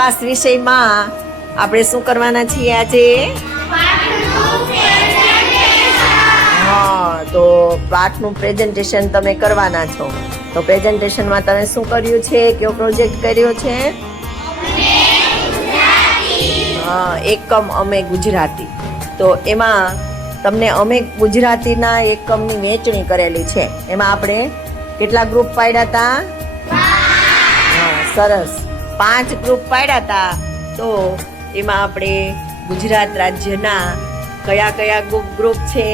આસપાસ વિષયમાં આપણે શું કરવાના છીએ આજે? હા, તો પાઠનું પ્રેઝન્ટેશન તમે કરવાના છો. તો પ્રેઝન્ટેશનમાં તમે શું કર્યું છે? કયો પ્રોજેક્ટ કર્યો છે? હા, એકમ અમે ગુજરાતી. તો એમાં તમને અમે ગુજરાતીના એકમની વહેંચણી કરેલી છે. એમાં આપણે કેટલા ગ્રુપ પાડ્યા હતા? હા, સરસ. 5 ગ્રુપ પાડ્યા હતા. તો એમાં આપણે ગુજરાત રાજ્યના કયા કયા ગ્રુપ છે?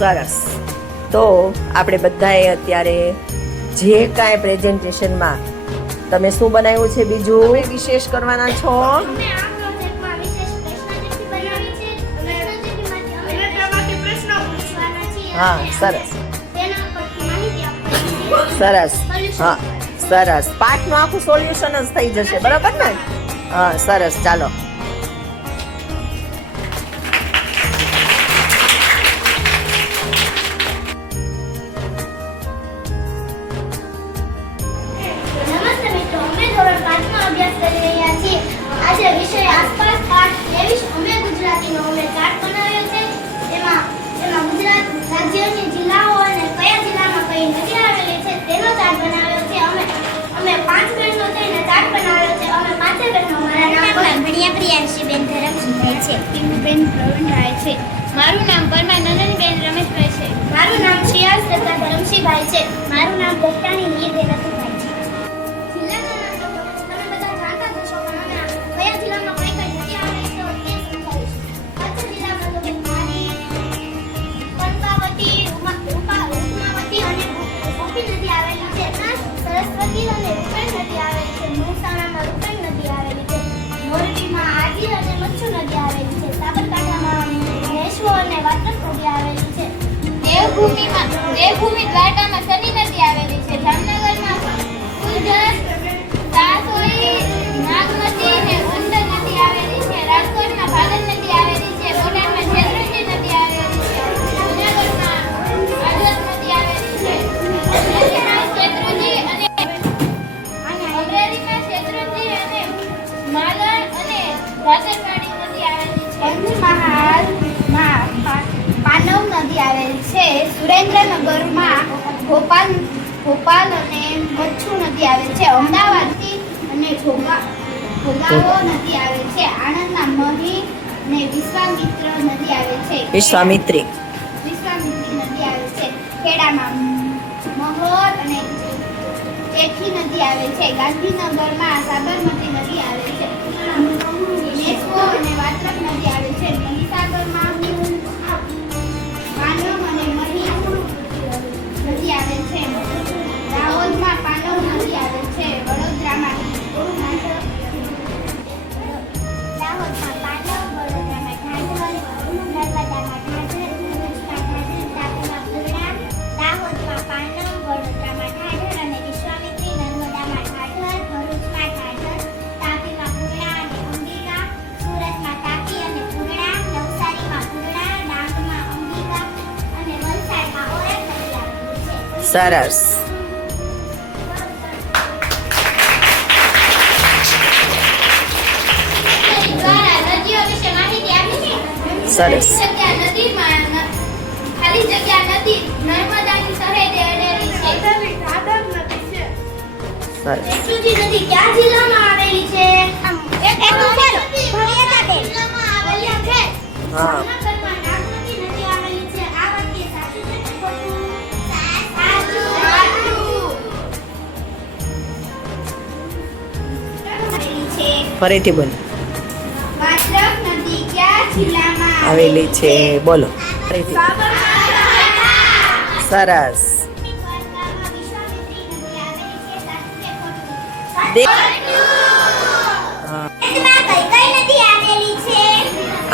સરસ. તો આપણે બધાએ અત્યારે જે કાંઈ પ્રેઝન્ટેશનમાં તમે શું બનાવ્યું છે બીજું વિશેષ કરવાના છો? હા, સરસ સરસ. હા, સરસ. પાઠનું આખું સોલ્યુશન જ થઈ જશે, બરાબર ને? હા, સરસ. ચાલો. આજે વિષય આસપાસ પાઠ 23 અમે ગુજરાતીનો અમે ચાર્ટ બનાવ્યો છે. એમાં ગુજરાત રાજ્યની જિલ્લાઓ અને કયા જિલ્લામાં કઈ નદી આવેલી છે તેનો ચાર્ટ બનાવ્યો છે. અમે 5 બહેનો થઈને ચાર્ટ બનાવ્યો છે. અમે 5 બહેનો મારા નામ ભણિયા પ્રિયાંશીબેન ધરમસિંહભાઈ છે. પિન્ટુબેન પ્રવીણભાઈ છે. મારું નામ પરમાર નંદનીબેન રમેશભાઈ છે. મારું નામ શ્રીયાસ દત્તા ધરમસિંહભાઈ છે. મારું નામ ગોપટાણી મીરબેન રતુભાઈ છે. દેવભૂમિ દ્વારકામાં શનિ નદી આવેલી છે. જામનગરમાં કુલજર, સાસોઈ, નાગમતી અને ઉંદર નદી આવેલી છે. રાજકોટમાં ભાદર નદી આવેલી છે. બોટાદમાં શેત્રુંજી નદી આવેલી છે. જૂનાગઢમાં આઝાદ નદી આવેલી છે. અમરેલીમાં શેત્રુંજી અને માલણ અને રાધનવાડી નદી આવેલી છે. પાનવ નદી આવેલી છે. સુરેન્દ્રનગરમાં ભોપાલ અને મચ્છુ નદી આવેલી છે. અમદાવાદથી અને ભોગાવો નદી આવેલી છે. આણંદમાં મહી અને વિશ્વામિત્ર નદી આવેલી છે. વિશ્વામિત્રી નદી આવેલી છે. ખેડામાં મહોર અને એઠી નદી આવેલી છે. ગાંધીનગરમાં સાબરમતી નદી આવેલી છે. મેસકો અને વાત્રક નદી આવેલી છે. મહીસાગરમાં પાનવ અને મહી નદી આવેલ છે. દાહોદમાં પાનવ નદી આવેલ છે. વડોદરામાં સરસ. સરસ. ખાલી જગ્યા નદી નર્મદાની સહેજે અડેલી છે. શેત્રુંજી નદી કયા જિલ્લામાં આવેલી છે? જિલ્લામાં આવેલી છે. હા. ફરીથી બોલો. વાત્રક નદી કયા જિલ્લામાં આવેલી છે? બોલો ફરીથી. સરસ.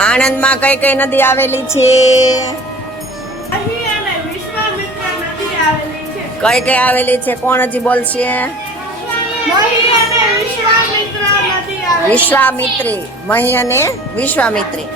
આણંદમાં કઈ કઈ નદી આવેલી છે? કઈ કઈ આવેલી છે? કોણ હજી બોલશે? વિશ્વામિત્રી. મહી અને વિશ્વામિત્રી.